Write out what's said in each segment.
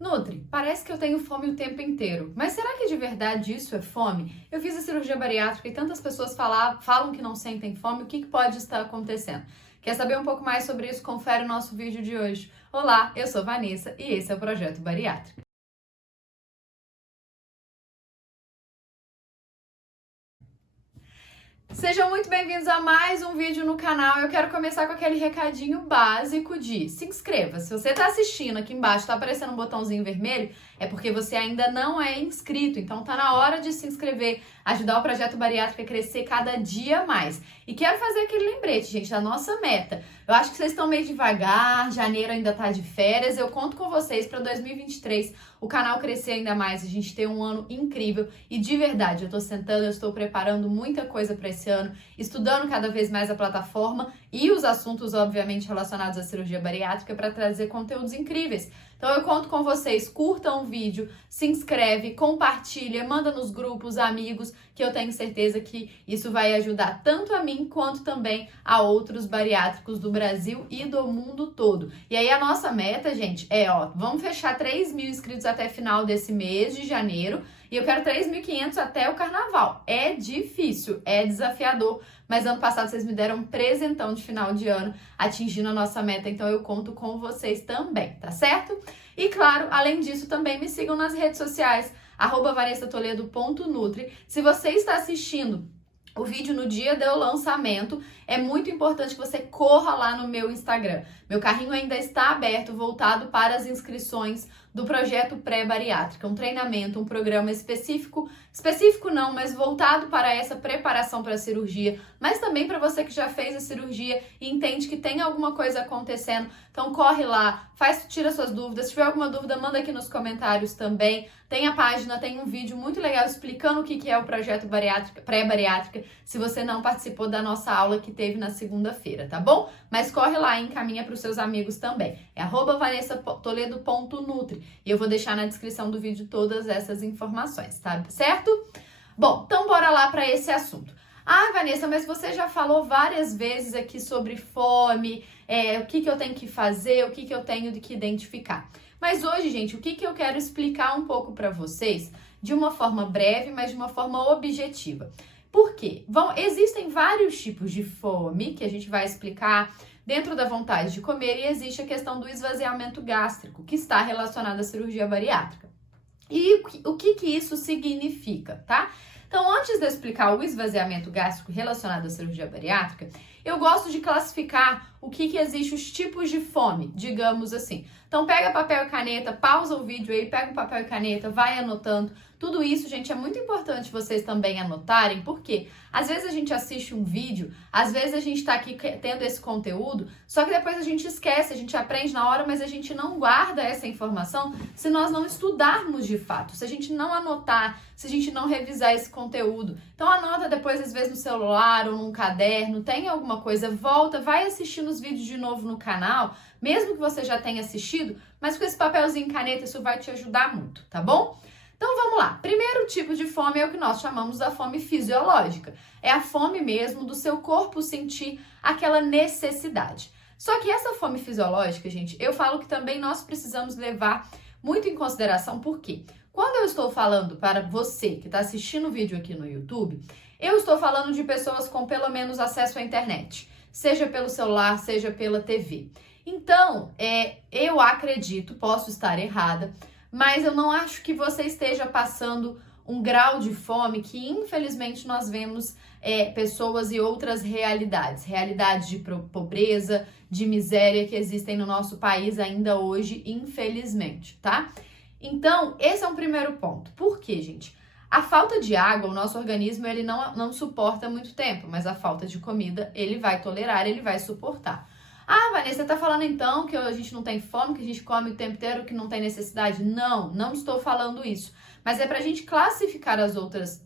Nutri, parece que eu tenho fome o tempo inteiro, mas será que de verdade isso é fome? Eu fiz a cirurgia bariátrica e tantas pessoas falam que não sentem fome, o que pode estar acontecendo? Quer saber um pouco mais sobre isso? Confere o nosso vídeo de hoje. Olá, eu sou Vanessa e esse é o Projeto Bariátrica. Sejam muito bem-vindos a mais um vídeo no canal. Eu quero começar com aquele recadinho básico de se inscreva. Se você está assistindo aqui embaixo, está aparecendo um botãozinho vermelho, é porque você ainda não é inscrito. Então tá na hora de se inscrever, ajudar o Projeto Bariátrica a crescer cada dia mais. E quero fazer aquele lembrete, gente, da nossa meta. Eu acho que vocês estão meio devagar, janeiro ainda tá de férias. Eu conto com vocês para 2023 o canal crescer ainda mais, a gente ter um ano incrível. E de verdade, eu tô sentando, eu estou preparando muita coisa para esse ano, estudando cada vez mais a plataforma e os assuntos, obviamente, relacionados à cirurgia bariátrica para trazer conteúdos incríveis. Então eu conto com vocês, curtam o vídeo, se inscreve, compartilha, manda nos grupos, amigos, que eu tenho certeza que isso vai ajudar tanto a mim quanto também a outros bariátricos do Brasil e do mundo todo. E aí a nossa meta, gente, vamos fechar 3.000 inscritos até final desse mês de janeiro e eu quero 3.500 até o carnaval. É difícil, é desafiador, mas ano passado vocês me deram um presentão de final de ano atingindo a nossa meta, então eu conto com vocês também, tá certo? E claro, além disso, também me sigam nas redes sociais, @vanessatoledo.nutri. Se você está assistindo o vídeo no dia do lançamento, é muito importante que você corra lá no meu Instagram. Meu carrinho ainda está aberto, voltado para as inscrições do projeto pré-bariátrica, um treinamento, um programa específico não, mas voltado para essa preparação para a cirurgia, mas também para você que já fez a cirurgia e entende que tem alguma coisa acontecendo. Então corre lá, tira suas dúvidas. Se tiver alguma dúvida, manda aqui nos comentários também. Tem a página, tem um vídeo muito legal explicando o que é o projeto pré-bariátrica, se você não participou da nossa aula que teve na segunda-feira, tá bom? Mas corre lá e encaminha para os seus amigos também. É @vanessatoledo.nutri e eu vou deixar na descrição do vídeo todas essas informações, tá certo? Bom, então bora lá para esse assunto. Ah, Vanessa, mas você já falou várias vezes aqui sobre fome, o que eu tenho que fazer, o que eu tenho que identificar. Mas hoje, gente, o que eu quero explicar um pouco para vocês de uma forma breve, mas de uma forma objetiva. Por quê? Existem vários tipos de fome que a gente vai explicar dentro da vontade de comer e existe a questão do esvaziamento gástrico, que está relacionada à cirurgia bariátrica. E o que isso significa, tá? Então, antes de eu explicar o esvaziamento gástrico relacionado à cirurgia bariátrica, eu gosto de classificar o que existe, os tipos de fome, digamos assim. Então, pega papel e caneta, pausa o vídeo aí, pega um papel e caneta, vai anotando. Tudo isso, gente, é muito importante vocês também anotarem, porque às vezes a gente assiste um vídeo, às vezes a gente tá aqui tendo esse conteúdo, só que depois a gente esquece, a gente aprende na hora, mas a gente não guarda essa informação se nós não estudarmos de fato, se a gente não anotar, se a gente não revisar esse conteúdo. Então anota depois, às vezes no celular ou num caderno, tem alguma coisa, volta, vai assistir os vídeos de novo no canal, mesmo que você já tenha assistido, mas com esse papelzinho e caneta isso vai te ajudar muito, tá bom? Então vamos lá, primeiro tipo de fome é o que nós chamamos da fome fisiológica. É a fome mesmo do seu corpo sentir aquela necessidade. Só que essa fome fisiológica, gente, eu falo que também nós precisamos levar muito em consideração, porque quando eu estou falando para você que está assistindo o vídeo aqui no YouTube, eu estou falando de pessoas com pelo menos acesso à internet, seja pelo celular, seja pela TV. Então, eu acredito, posso estar errada, mas eu não acho que você esteja passando um grau de fome que, infelizmente, nós vemos pessoas e outras realidades de pobreza, de miséria que existem no nosso país ainda hoje, infelizmente, tá? Então, esse é um primeiro ponto. Por quê, gente? A falta de água, o nosso organismo, ele não suporta muito tempo, mas a falta de comida, ele vai tolerar, ele vai suportar. Ah, Vanessa, você tá falando então que a gente não tem fome, que a gente come o tempo inteiro, que não tem necessidade? Não estou falando isso. Mas é pra gente classificar os outros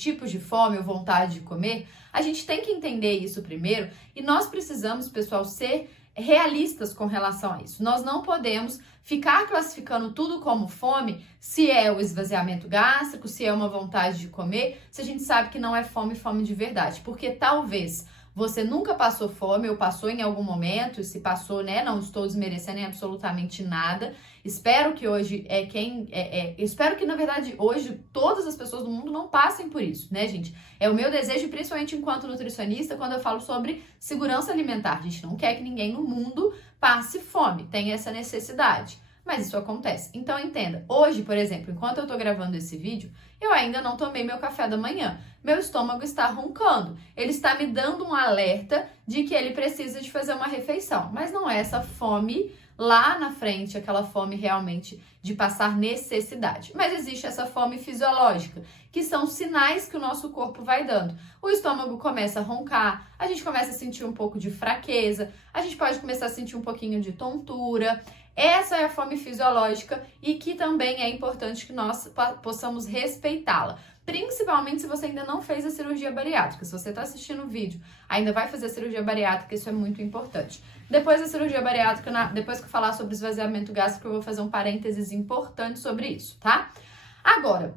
tipos de fome ou vontade de comer, a gente tem que entender isso primeiro e nós precisamos, pessoal, ser realistas com relação a isso. Nós não podemos ficar classificando tudo como fome, se é o esvaziamento gástrico, se é uma vontade de comer, se a gente sabe que não é fome de verdade. Porque talvez você nunca passou fome ou passou em algum momento, e se passou, né, não estou desmerecendo em absolutamente nada. Espero que hoje espero que na verdade hoje todas as pessoas do mundo não passem por isso, né, gente? É o meu desejo, principalmente enquanto nutricionista, quando eu falo sobre segurança alimentar. A gente não quer que ninguém no mundo passe fome, tenha essa necessidade. Mas isso acontece. Então entenda, hoje, por exemplo, enquanto eu tô gravando esse vídeo, eu ainda não tomei meu café da manhã. Meu estômago está roncando. Ele está me dando um alerta de que ele precisa de fazer uma refeição. Mas não é essa fome lá na frente, aquela fome realmente de passar necessidade. Mas existe essa fome fisiológica, que são sinais que o nosso corpo vai dando. O estômago começa a roncar, a gente começa a sentir um pouco de fraqueza, a gente pode começar a sentir um pouquinho de tontura. Essa é a fome fisiológica e que também é importante que nós possamos respeitá-la. Principalmente se você ainda não fez a cirurgia bariátrica. Se você está assistindo o vídeo, ainda vai fazer a cirurgia bariátrica, isso é muito importante. Depois da cirurgia bariátrica, depois que eu falar sobre esvaziamento gástrico, eu vou fazer um parênteses importante sobre isso, tá? Agora,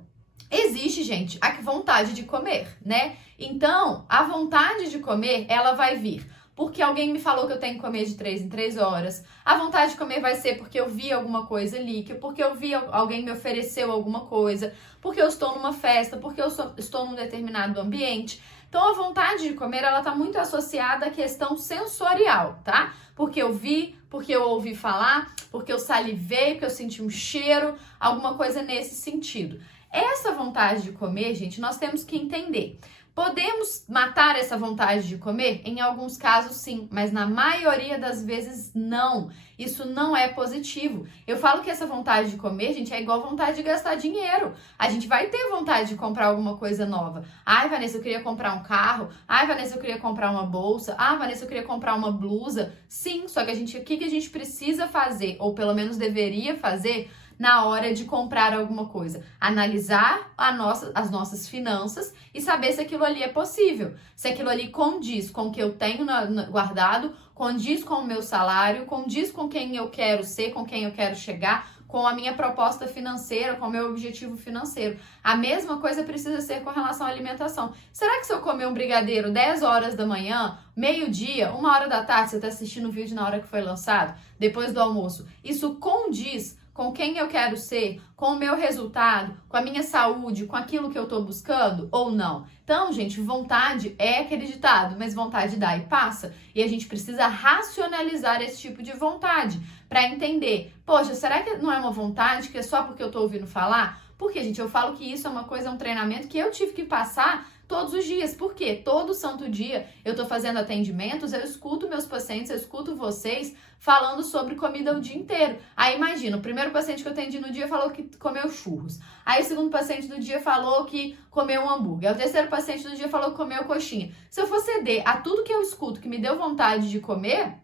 existe, gente, a vontade de comer, né? Então, a vontade de comer, ela vai vir porque alguém me falou que eu tenho que comer de 3 em 3 horas. A vontade de comer vai ser porque eu vi alguma coisa ali, porque eu vi alguém me ofereceu alguma coisa, porque eu estou numa festa, porque eu estou num determinado ambiente. Então, a vontade de comer, ela tá muito associada à questão sensorial, tá? Porque eu vi, porque eu ouvi falar, porque eu salivei, porque eu senti um cheiro, alguma coisa nesse sentido. Essa vontade de comer, gente, nós temos que entender. Podemos matar essa vontade de comer? Em alguns casos, sim, mas na maioria das vezes, não. Isso não é positivo. Eu falo que essa vontade de comer, gente, é igual vontade de gastar dinheiro. A gente vai ter vontade de comprar alguma coisa nova. Ai, Vanessa, eu queria comprar um carro. Ai, Vanessa, eu queria comprar uma bolsa. Ah, Vanessa, eu queria comprar uma blusa. Sim, só que o que a gente precisa fazer, ou pelo menos deveria fazer, na hora de comprar alguma coisa? Analisar as nossas finanças e saber se aquilo ali é possível. Se aquilo ali condiz com o que eu tenho guardado, condiz com o meu salário, condiz com quem eu quero ser, com quem eu quero chegar, com a minha proposta financeira, com o meu objetivo financeiro. A mesma coisa precisa ser com relação à alimentação. Será que se eu comer um brigadeiro 10 horas da manhã, meio-dia, 1 hora da tarde, você está assistindo o vídeo na hora que foi lançado, depois do almoço, isso condiz com quem eu quero ser, com o meu resultado, com a minha saúde, com aquilo que eu tô buscando ou não? Então, gente, vontade é aquele ditado, mas vontade dá e passa. E a gente precisa racionalizar esse tipo de vontade para entender, poxa, será que não é uma vontade que é só porque eu tô ouvindo falar? Porque, gente, eu falo que isso é uma coisa, é um treinamento que eu tive que passar todos os dias. Por quê? Todo santo dia eu tô fazendo atendimentos, eu escuto meus pacientes, eu escuto vocês falando sobre comida o dia inteiro. Aí imagina, o primeiro paciente que eu atendi no dia falou que comeu churros. Aí o segundo paciente do dia falou que comeu um hambúrguer. Aí o terceiro paciente do dia falou que comeu coxinha. Se eu for ceder a tudo que eu escuto que me deu vontade de comer,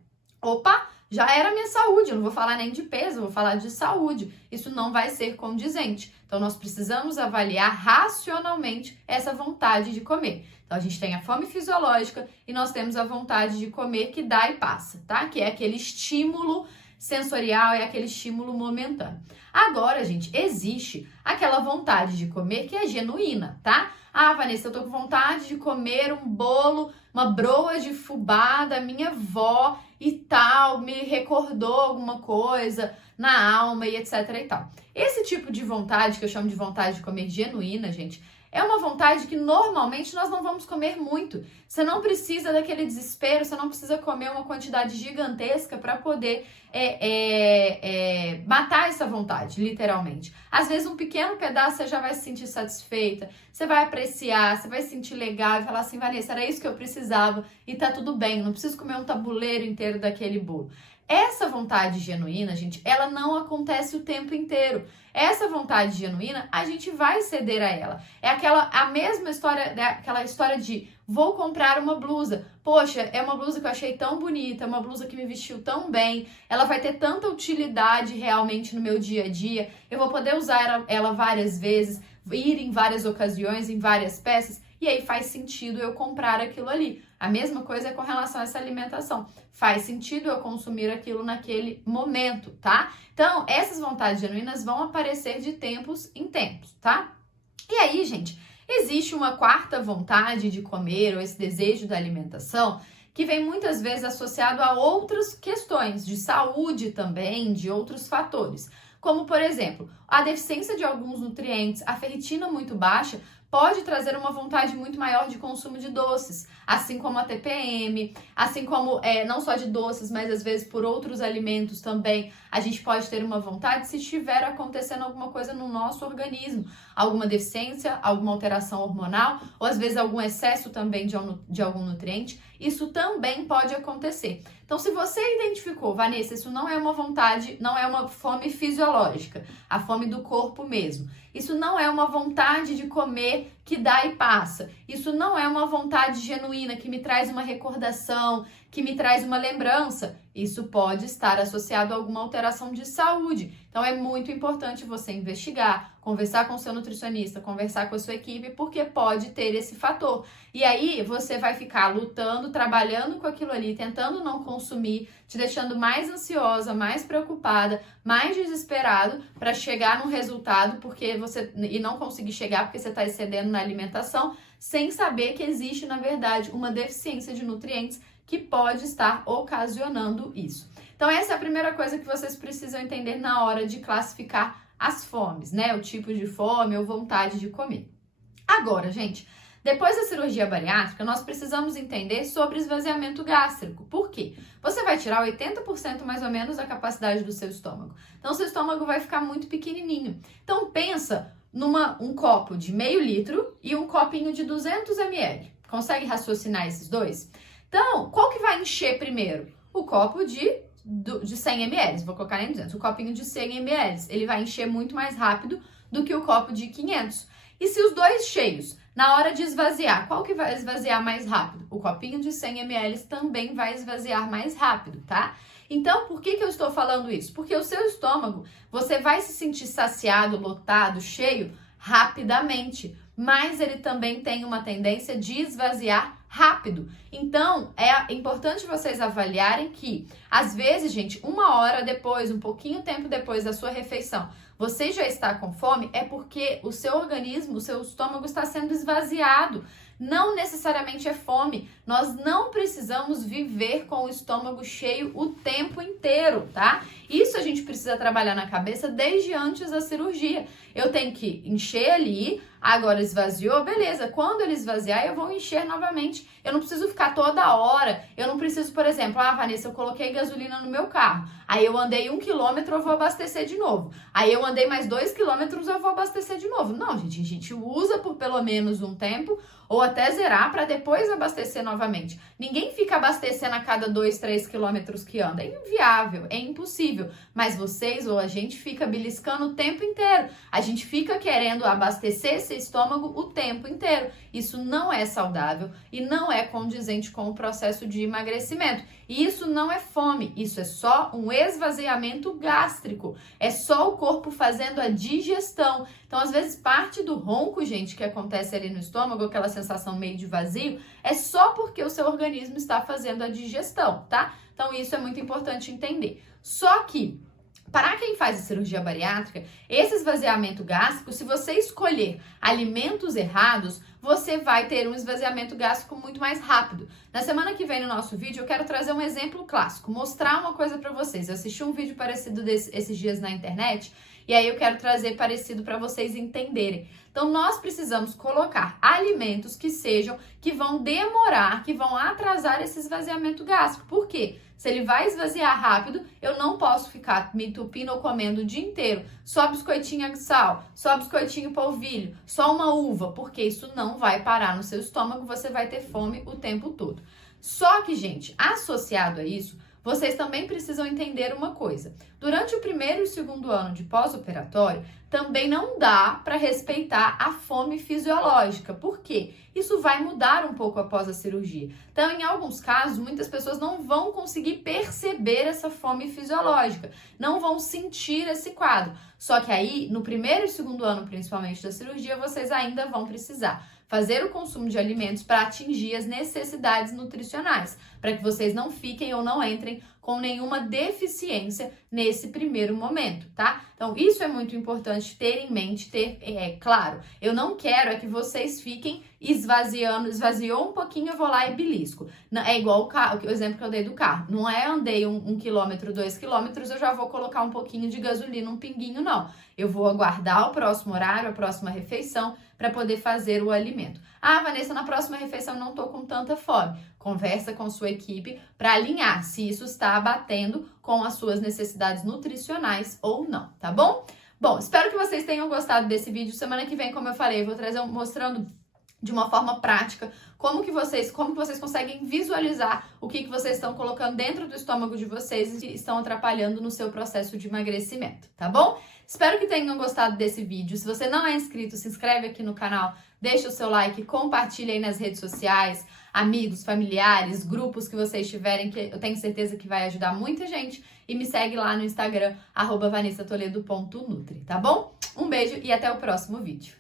opa, já era minha saúde. Eu não vou falar nem de peso, eu vou falar de saúde. Isso não vai ser condizente. Então, nós precisamos avaliar racionalmente essa vontade de comer. Então, a gente tem a fome fisiológica e nós temos a vontade de comer que dá e passa, tá? Que é aquele estímulo sensorial, é aquele estímulo momentâneo. Agora, gente, existe aquela vontade de comer que é genuína, tá? Ah, Vanessa, eu tô com vontade de comer um bolo, uma broa de fubá da minha avó e tal, me recordou alguma coisa na alma e etc e tal. Esse tipo de vontade, que eu chamo de vontade de comer genuína, gente, é uma vontade que normalmente nós não vamos comer muito. Você não precisa daquele desespero, você não precisa comer uma quantidade gigantesca para poder matar essa vontade, literalmente. Às vezes um pequeno pedaço você já vai se sentir satisfeita, você vai apreciar, você vai se sentir legal e falar assim, Vanessa, era isso que eu precisava e tá tudo bem, não preciso comer um tabuleiro inteiro daquele bolo. Essa vontade genuína, gente, ela não acontece o tempo inteiro. Essa vontade genuína, a gente vai ceder a ela. É a mesma história, aquela história de vou comprar uma blusa. Poxa, é uma blusa que eu achei tão bonita, uma blusa que me vestiu tão bem, ela vai ter tanta utilidade realmente no meu dia a dia, eu vou poder usar ela várias vezes, ir em várias ocasiões, em várias peças, e aí faz sentido eu comprar aquilo ali. A mesma coisa é com relação a essa alimentação. Faz sentido eu consumir aquilo naquele momento, tá? Então, essas vontades genuínas vão aparecer de tempos em tempos, tá? E aí, gente, Existe uma quarta vontade de comer ou esse desejo da alimentação que vem muitas vezes associado a outras questões de saúde também, de outros fatores. Como, por exemplo, a deficiência de alguns nutrientes, a ferritina muito baixa, pode trazer uma vontade muito maior de consumo de doces, assim como a TPM, assim como não só de doces, mas às vezes por outros alimentos também, a gente pode ter uma vontade se estiver acontecendo alguma coisa no nosso organismo, alguma deficiência, alguma alteração hormonal, ou às vezes algum excesso também de algum nutriente, isso também pode acontecer. Então, se você identificou, Vanessa, isso não é uma vontade, não é uma fome fisiológica, a fome do corpo mesmo. Isso não é uma vontade de comer que dá e passa. Isso não é uma vontade genuína que me traz uma recordação, que me traz uma lembrança. Isso pode estar associado a alguma alteração de saúde. Então, é muito importante você investigar, conversar com o seu nutricionista, conversar com a sua equipe, porque pode ter esse fator. E aí, você vai ficar lutando, trabalhando com aquilo ali, tentando não consumir, te deixando mais ansiosa, mais preocupada, mais desesperado para chegar num resultado e não conseguir chegar porque você está excedendo na alimentação, sem saber que existe, na verdade, uma deficiência de nutrientes que pode estar ocasionando isso. Então, essa é a primeira coisa que vocês precisam entender na hora de classificar as fomes, né? O tipo de fome ou vontade de comer. Agora, gente, depois da cirurgia bariátrica, nós precisamos entender sobre esvaziamento gástrico. Por quê? Você vai tirar 80% mais ou menos da capacidade do seu estômago. Então, seu estômago vai ficar muito pequenininho. Então, pensa um copo de meio litro e um copinho de 200 ml. Consegue raciocinar esses dois? Então, qual que vai encher primeiro? O copo de 100 ml, vou colocar em 200. O copinho de 100 ml, ele vai encher muito mais rápido do que o copo de 500. E se os dois cheios, na hora de esvaziar, qual que vai esvaziar mais rápido? O copinho de 100 ml também vai esvaziar mais rápido, tá? Então, por que eu estou falando isso? Porque o seu estômago, você vai se sentir saciado, lotado, cheio rapidamente, mas ele também tem uma tendência de esvaziar rápido. Então, é importante vocês avaliarem que, às vezes, gente, 1 hora depois, um pouquinho tempo depois da sua refeição, você já está com fome, é porque o seu organismo, o seu estômago está sendo esvaziado. Não necessariamente é fome. Nós não precisamos viver com o estômago cheio o tempo inteiro, tá? Isso a gente precisa trabalhar na cabeça desde antes da cirurgia. Eu tenho que encher ali, agora esvaziou, beleza. Quando ele esvaziar, eu vou encher novamente. Eu não preciso ficar toda hora. Eu não preciso, por exemplo, Vanessa, eu coloquei gasolina no meu carro. Aí eu andei 1 quilômetro, eu vou abastecer de novo. Aí eu andei mais 2 quilômetros, eu vou abastecer de novo. Não, gente, a gente usa por pelo menos um tempo ou até zerar para depois abastecer novamente. Ninguém fica abastecendo a cada 2, 3 quilômetros que anda. É inviável, é impossível. Mas vocês ou a gente fica beliscando o tempo inteiro. A gente fica querendo abastecer esse estômago o tempo inteiro. Isso não é saudável e não é condizente com o processo de emagrecimento. E isso não é fome, isso é só um esvaziamento gástrico. É só o corpo fazendo a digestão. Então, às vezes, parte do ronco, gente, que acontece ali no estômago, aquela sensação meio de vazio, é só porque o seu organismo está fazendo a digestão, tá? Então, isso é muito importante entender. Só que, para quem faz a cirurgia bariátrica, esse esvaziamento gástrico, se você escolher alimentos errados, você vai ter um esvaziamento gástrico muito mais rápido. Na semana que vem no nosso vídeo, eu quero trazer um exemplo clássico, mostrar uma coisa para vocês. Eu assisti um vídeo parecido esses dias na internet, e aí eu quero trazer parecido para vocês entenderem. Então, nós precisamos colocar alimentos que vão demorar, que vão atrasar esse esvaziamento gástrico. Por quê? Se ele vai esvaziar rápido, eu não posso ficar me entupindo ou comendo o dia inteiro. Só biscoitinho de sal, só biscoitinho polvilho, só uma uva, porque isso não vai parar no seu estômago, você vai ter fome o tempo todo. Só que, gente, associado a isso, vocês também precisam entender uma coisa. Durante o 1º e 2º ano de pós-operatório, também não dá para respeitar a fome fisiológica. Por quê? Isso vai mudar um pouco após a cirurgia. Então, em alguns casos, muitas pessoas não vão conseguir perceber essa fome fisiológica, não vão sentir esse quadro. Só que aí, no 1º e 2º ano, principalmente da cirurgia, vocês ainda vão precisar fazer o consumo de alimentos para atingir as necessidades nutricionais, para que vocês não fiquem ou não entrem com nenhuma deficiência nesse primeiro momento, tá? Então, isso é muito importante ter em mente, claro. Eu não quero que vocês fiquem esvaziou um pouquinho, eu vou lá e belisco. Não, é igual o carro, o exemplo que eu dei do carro. Não é andei 1 quilômetro, 2 quilômetros, eu já vou colocar um pouquinho de gasolina, um pinguinho, não. Eu vou aguardar o próximo horário, a próxima refeição, para poder fazer o alimento. Ah, Vanessa, na próxima refeição não tô com tanta fome. Conversa com sua equipe para alinhar se isso está batendo com as suas necessidades nutricionais ou não, tá bom? Bom, espero que vocês tenham gostado desse vídeo. Semana que vem, como eu falei, eu vou trazer mostrando de uma forma prática como que vocês conseguem visualizar o que vocês estão colocando dentro do estômago de vocês e estão atrapalhando no seu processo de emagrecimento, tá bom? Espero que tenham gostado desse vídeo. Se você não é inscrito, se inscreve aqui no canal, deixa o seu like, compartilha aí nas redes sociais, amigos, familiares, grupos que vocês tiverem, que eu tenho certeza que vai ajudar muita gente. E me segue lá no Instagram, @vanessatoledo.nutri, tá bom? Um beijo e até o próximo vídeo.